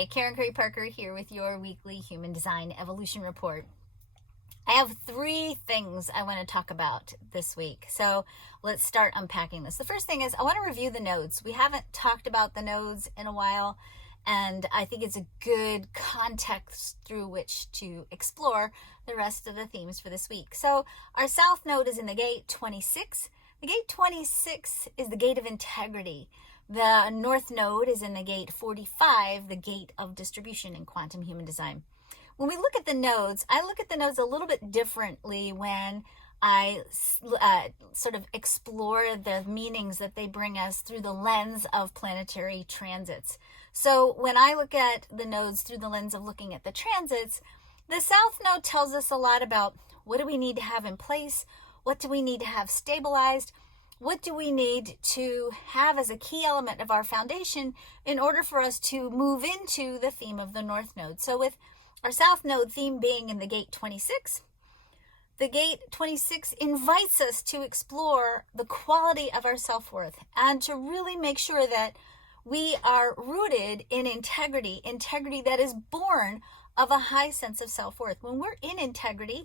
Hi, Karen Curry Parker here with your weekly Human Design Evolution Report. I have 3 things I want to talk about this week. So let's start unpacking this. The first thing is I want to review the nodes. We haven't talked about the nodes in a while, and I think it's a good context through which to explore the rest of the themes for this week. So our south node is in the gate 26. The gate 26 is the gate of integrity. The north node is in the gate 45, the gate of distribution in quantum human design. When we look at the nodes, I look at the nodes a little bit differently when I sort of explore the meanings that they bring us through the lens of planetary transits. So when I look at the nodes through the lens of looking at the transits, the south node tells us a lot about what do we need to have in place, what do we need to have stabilized, what do we need to have as a key element of our foundation in order for us to move into the theme of the north node. So with our south node theme being in the gate 26, the gate 26 invites us to explore the quality of our self-worth and to really make sure that we are rooted in integrity that is born of a high sense of self-worth. When we're in integrity,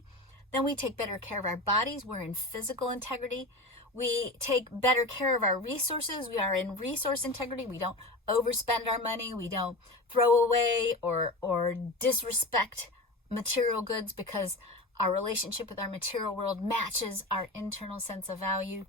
then we take better care of our bodies. We're in physical integrity. We take better care of our resources. We are in resource integrity. We don't overspend our money. We don't throw away or disrespect material goods because our relationship with our material world matches our internal sense of value.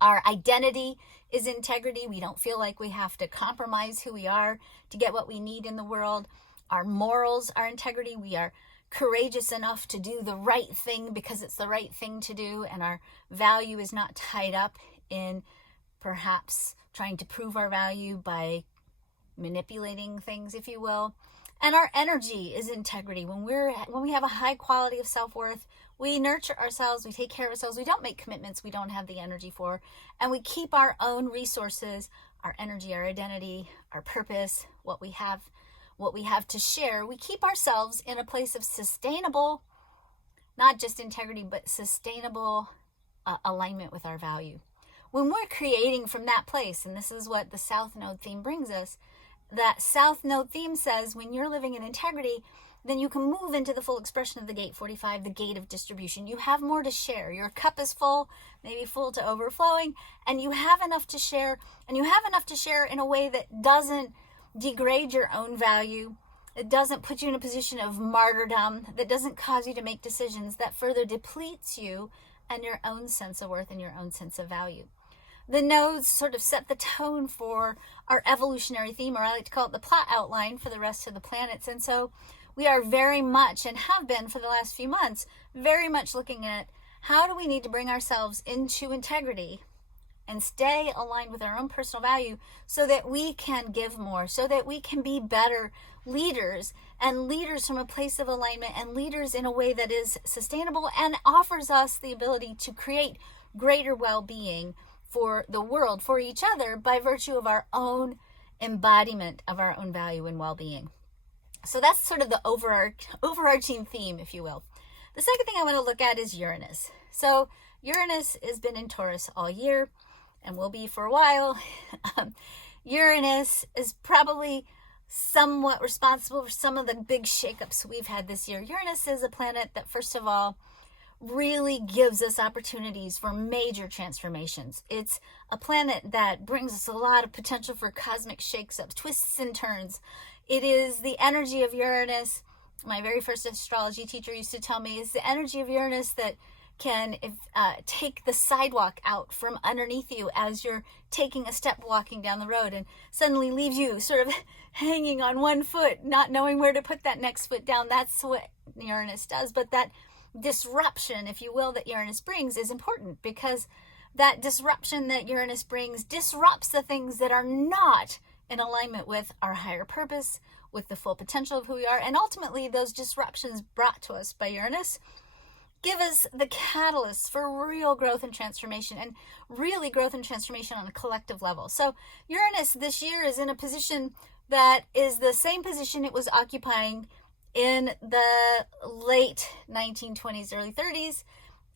Our identity is integrity. We don't feel like we have to compromise who we are to get what we need in the world. Our morals are integrity. We are courageous enough to do the right thing because it's the right thing to do, and our value is not tied up in perhaps trying to prove our value by manipulating things, if you will. And our energy is integrity. When we have a high quality of self-worth, we nurture ourselves, we take care of ourselves, we don't make commitments we don't have the energy for, and we keep our own resources, our energy, our identity, our purpose, what we have to share. We keep ourselves in a place of sustainable, not just integrity, but sustainable alignment with our value. When we're creating from that place, and this is what the South Node theme brings us, that South Node theme says when you're living in integrity, then you can move into the full expression of the gate 45, the gate of distribution. You have more to share. Your cup is full, maybe full to overflowing, and you have enough to share, and you have enough to share in a way that doesn't degrade your own value. It doesn't put you in a position of martyrdom, that doesn't cause you to make decisions that further depletes you and your own sense of worth and your own sense of value. The nodes sort of set the tone for our evolutionary theme, or I like to call it the plot outline for the rest of the planets. And so we are very much, and have been for the last few months, very much looking at how do we need to bring ourselves into integrity and stay aligned with our own personal value so that we can give more, so that we can be better leaders, and leaders from a place of alignment, and leaders in a way that is sustainable and offers us the ability to create greater well-being for the world, for each other, by virtue of our own embodiment of our own value and well-being. So that's sort of the overarching theme, if you will. The second thing I want to look at is Uranus. So Uranus has been in Taurus all year and will be for a while. Uranus is probably somewhat responsible for some of the big shakeups we've had this year. Uranus is a planet that, first of all, really gives us opportunities for major transformations. It's a planet that brings us a lot of potential for cosmic shakeups, twists and turns. It is the energy of Uranus. My very first astrology teacher used to tell me, it's the energy of Uranus that can take the sidewalk out from underneath you as you're taking a step walking down the road, and suddenly leaves you sort of hanging on one foot, not knowing where to put that next foot down. That's what Uranus does. But that disruption, if you will, that Uranus brings is important, because that disruption that Uranus brings disrupts the things that are not in alignment with our higher purpose, with the full potential of who we are. And ultimately, those disruptions brought to us by Uranus give us the catalyst for real growth and transformation, and really growth and transformation on a collective level. So Uranus this year is in a position that is the same position it was occupying in the late 1920s, early 30s,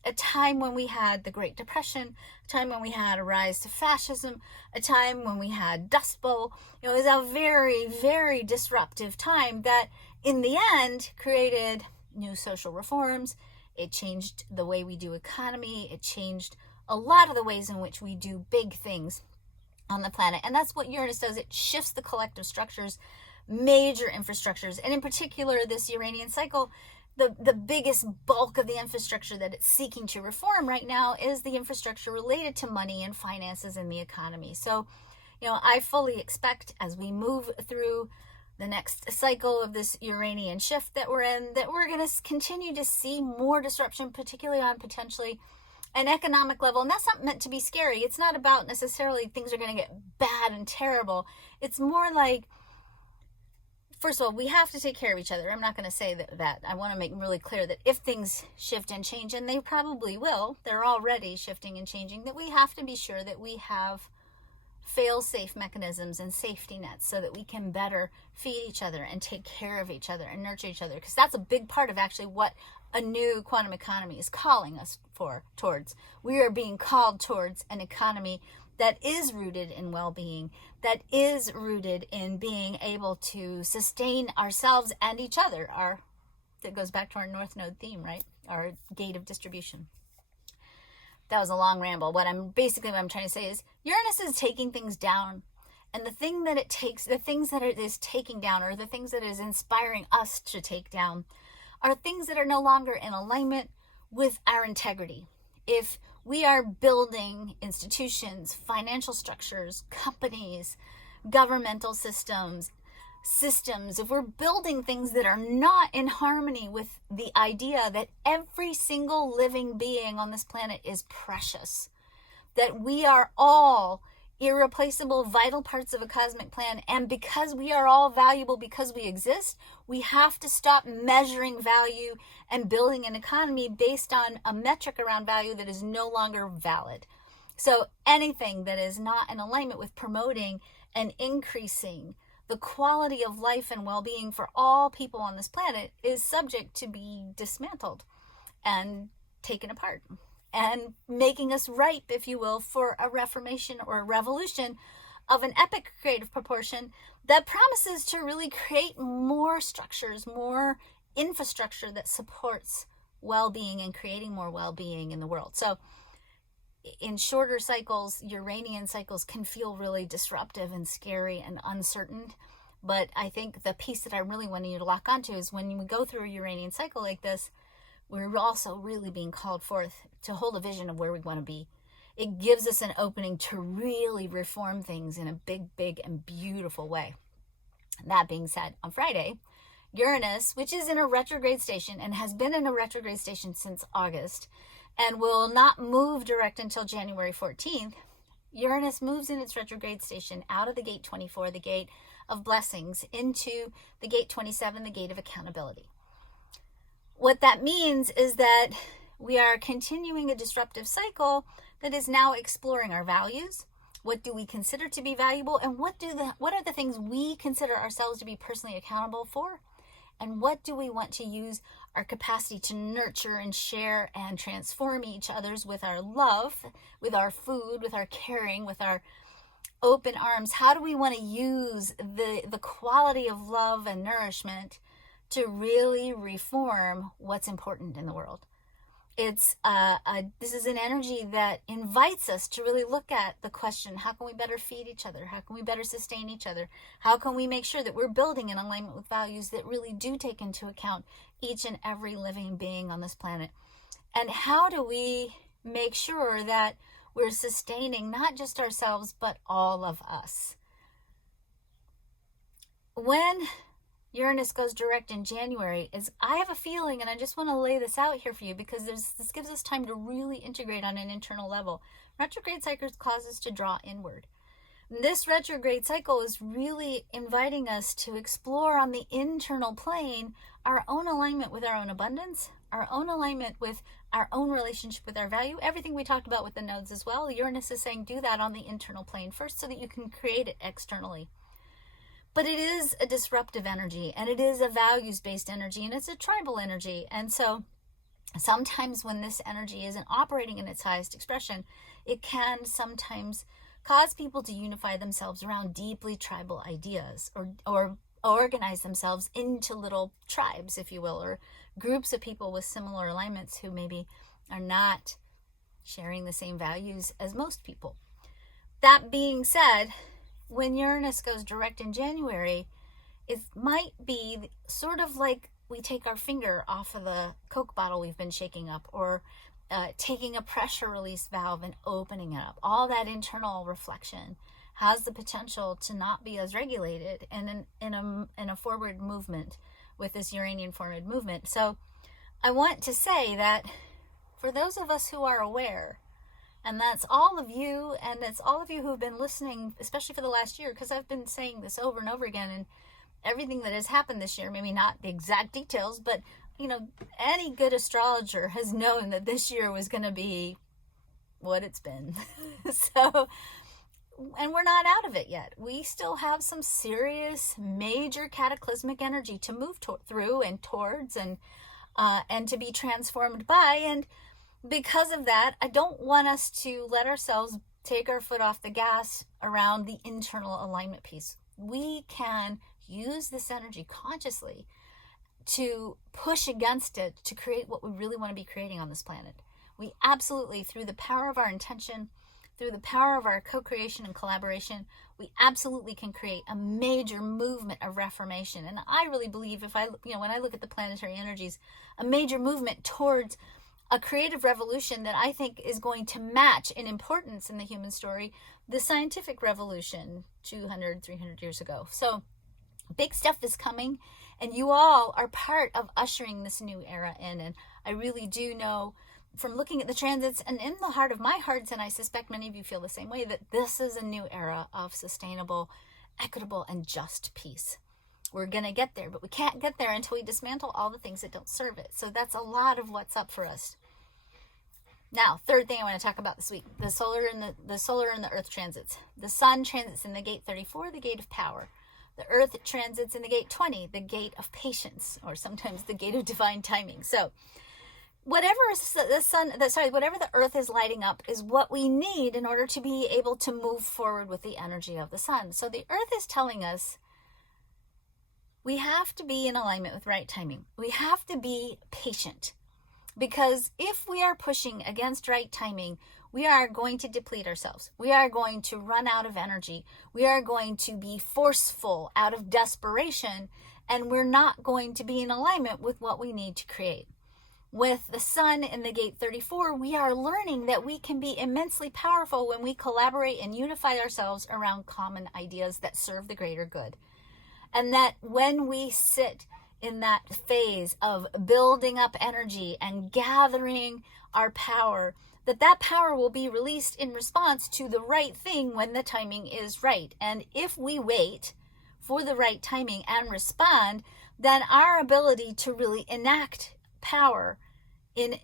a time when we had the Great Depression, a time when we had a rise to fascism, a time when we had Dust Bowl. It was a very, very disruptive time that in the end created new social reforms. It changed the way we do economy. It changed a lot of the ways in which we do big things on the planet. And that's what Uranus does. It shifts the collective structures, major infrastructures. And in particular, this Uranian cycle, the biggest bulk of the infrastructure that it's seeking to reform right now is the infrastructure related to money and finances in the economy. So, I fully expect as we move through the next cycle of this Uranian shift that we're in, that we're going to continue to see more disruption, particularly on potentially an economic level. And that's not meant to be scary. It's not about necessarily things are going to get bad and terrible. It's more like, first of all, we have to take care of each other. I'm not going to say that. I want to make really clear that if things shift and change, and they probably will, they're already shifting and changing, that we have to be sure that we have fail-safe mechanisms and safety nets so that we can better feed each other and take care of each other and nurture each other, because that's a big part of actually what a new quantum economy is calling us towards. We are being called towards an economy that is rooted in well-being, that is rooted in being able to sustain ourselves and each other. That goes back to our North Node theme, right? Our gate of distribution. That was a long ramble. What I'm trying to say is Uranus is taking things down. And the things that it is taking down, or the things that it is inspiring us to take down, are things that are no longer in alignment with our integrity. If we are building institutions, financial structures, companies, governmental systems, if we're building things that are not in harmony with the idea that every single living being on this planet is precious, that we are all irreplaceable, vital parts of a cosmic plan, and because we are all valuable, because we exist, we have to stop measuring value and building an economy based on a metric around value that is no longer valid. So anything that is not in alignment with promoting and increasing the quality of life and well-being for all people on this planet is subject to be dismantled and taken apart, and making us ripe, if you will, for a reformation or a revolution of an epic creative proportion that promises to really create more structures, more infrastructure that supports well-being and creating more well-being in the world. So in shorter cycles, Uranian cycles can feel really disruptive and scary and uncertain. But I think the piece that I really want you to lock onto is when we go through a Uranian cycle like this, we're also really being called forth to hold a vision of where we want to be. It gives us an opening to really reform things in a big, big and beautiful way. That being said, on Friday, Uranus, which is in a retrograde station and has been in a retrograde station since August, and will not move direct until January 14th, Uranus moves in its retrograde station out of the gate 24, the gate of blessings, into the gate 27, the gate of accountability. What that means is that we are continuing a disruptive cycle that is now exploring our values. What do we consider to be valuable, and what are the things we consider ourselves to be personally accountable for? And what do we want to use our capacity to nurture and share and transform each other's with our love, with our food, with our caring, with our open arms? How do we want to use the quality of love and nourishment to really reform what's important in the world? This is an energy that invites us to really look at the question, how can we better feed each other? How can we better sustain each other? How can we make sure that we're building in alignment with values that really do take into account each and every living being on this planet? And how do we make sure that we're sustaining not just ourselves, but all of us? When Uranus goes direct in January, I have a feeling, and I just want to lay this out here for you because this gives us time to really integrate on an internal level. Retrograde cycles cause us to draw inward. This retrograde cycle is really inviting us to explore on the internal plane our own alignment with our own abundance, our own alignment with our own relationship with our value, everything we talked about with the nodes as well. Uranus is saying do that on the internal plane first so that you can create it externally. But it is a disruptive energy, and it is a values-based energy, and it's a tribal energy. And so Sometimes when this energy isn't operating in its highest expression, it can sometimes cause people to unify themselves around deeply tribal ideas, or organize themselves into little tribes, if you will, or groups of people with similar alignments who maybe are not sharing the same values as most people. That being said, when Uranus goes direct in January, it might be sort of like we take our finger off of the Coke bottle we've been shaking up, or taking a pressure release valve and opening it up. All that internal reflection has the potential to not be as regulated and in a forward movement with this Uranian forward movement. So I want to say that for those of us who are aware, and that's all of you, and it's all of you who've been listening, especially for the last year, because I've been saying this over and over again, and everything that has happened this year, maybe not the exact details, but any good astrologer has known that this year was going to be what it's been. So, and we're not out of it yet. We still have some serious, major cataclysmic energy to move through and towards, and to be transformed by. And because of that, I don't want us to let ourselves take our foot off the gas around the internal alignment piece. We can use this energy consciously to push against it, to create what we really want to be creating on this planet. We absolutely, through the power of our intention, through the power of our co-creation and collaboration, we absolutely can create a major movement of reformation. And I really believe, when I look at the planetary energies, a major movement towards a creative revolution that I think is going to match in importance in the human story the scientific revolution 200, 300 years ago. So big stuff is coming, and you all are part of ushering this new era in. And I really do know from looking at the transits and in the heart of my hearts, and I suspect many of you feel the same way, that this is a new era of sustainable, equitable, and just peace. We're going to get there, but we can't get there until we dismantle all the things that don't serve it. So that's a lot of what's up for us. Now, third thing I want to talk about this week, the solar and the earth transits. The sun transits in the gate 34, the gate of power. The earth transits in the gate 20, the gate of patience, or sometimes the gate of divine timing. So whatever the earth is lighting up is what we need in order to be able to move forward with the energy of the sun. So the earth is telling us we have to be in alignment with right timing. We have to be patient, because if we are pushing against right timing, we are going to deplete ourselves. We are going to run out of energy. We are going to be forceful out of desperation, and we're not going to be in alignment with what we need to create. With the sun in the gate 34, we are learning that we can be immensely powerful when we collaborate and unify ourselves around common ideas that serve the greater good. And that when we sit in that phase of building up energy and gathering our power, that power will be released in response to the right thing when the timing is right. And if we wait for the right timing and respond, then our ability to really enact power in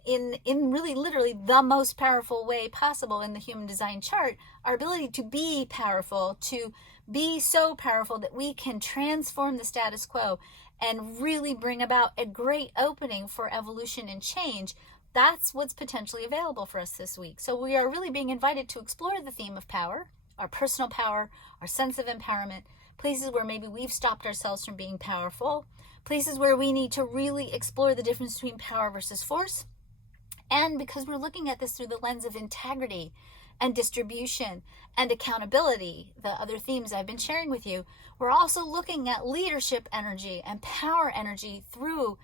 really literally the most powerful way possible in the human design chart, our ability to be powerful, to be so powerful that we can transform the status quo and really bring about a great opening for evolution and change, that's what's potentially available for us this week. So we are really being invited to explore the theme of power, our personal power, our sense of empowerment, places where maybe we've stopped ourselves from being powerful, places where we need to really explore the difference between power versus force. And because we're looking at this through the lens of integrity and distribution and accountability, the other themes I've been sharing with you, we're also looking at leadership energy and power energy through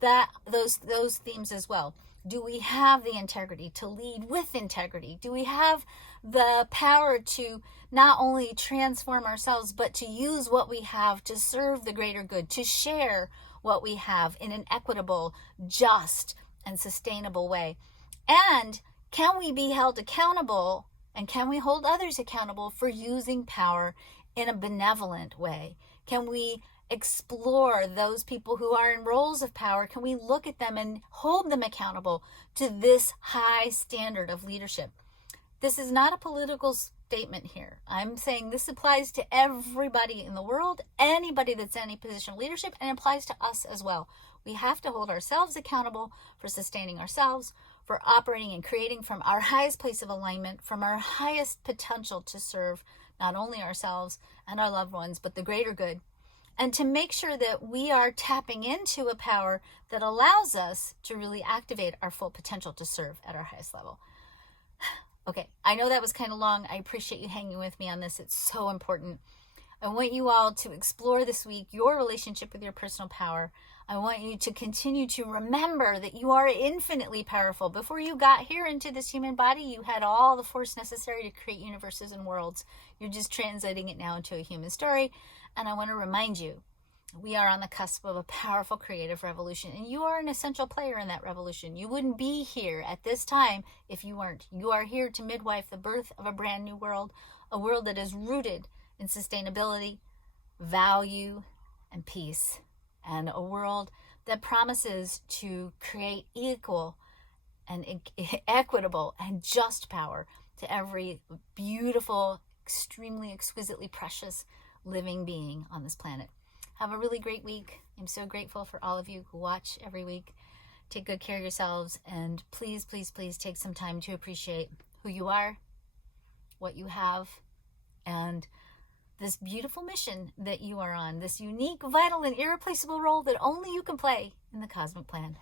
those themes as well. Do we have the integrity to lead with integrity? Do we have the power to not only transform ourselves, but to use what we have to serve the greater good, to share what we have in an equitable, just, and sustainable way? And can we be held accountable, and can we hold others accountable for using power in a benevolent way? Can we explore those people who are in roles of power? Can we look at them and hold them accountable to this high standard of leadership? This is not a political statement here. I'm saying this applies to everybody in the world, anybody that's in any position of leadership, and it applies to us as well. We have to hold ourselves accountable for sustaining ourselves, for operating and creating from our highest place of alignment, from our highest potential to serve not only ourselves and our loved ones, but the greater good. And to make sure that we are tapping into a power that allows us to really activate our full potential to serve at our highest level. Okay, I know that was kind of long. I appreciate you hanging with me on this. It's so important. I want you all to explore this week your relationship with your personal power. I want you to continue to remember that you are infinitely powerful. Before you got here into this human body, you had all the force necessary to create universes and worlds. You're just translating it now into a human story. And I want to remind you, we are on the cusp of a powerful creative revolution, and you are an essential player in that revolution. You wouldn't be here at this time if you weren't. You are here to midwife the birth of a brand new world, a world that is rooted in sustainability, value, and peace, and a world that promises to create equal and equitable and just power to every beautiful, extremely exquisitely precious living being on this planet. Have a really great week. I'm so grateful for all of you who watch every week. Take good care of yourselves, and please, please, please take some time to appreciate who you are, what you have, and this beautiful mission that you are on, this unique, vital, and irreplaceable role that only you can play in the cosmic plan.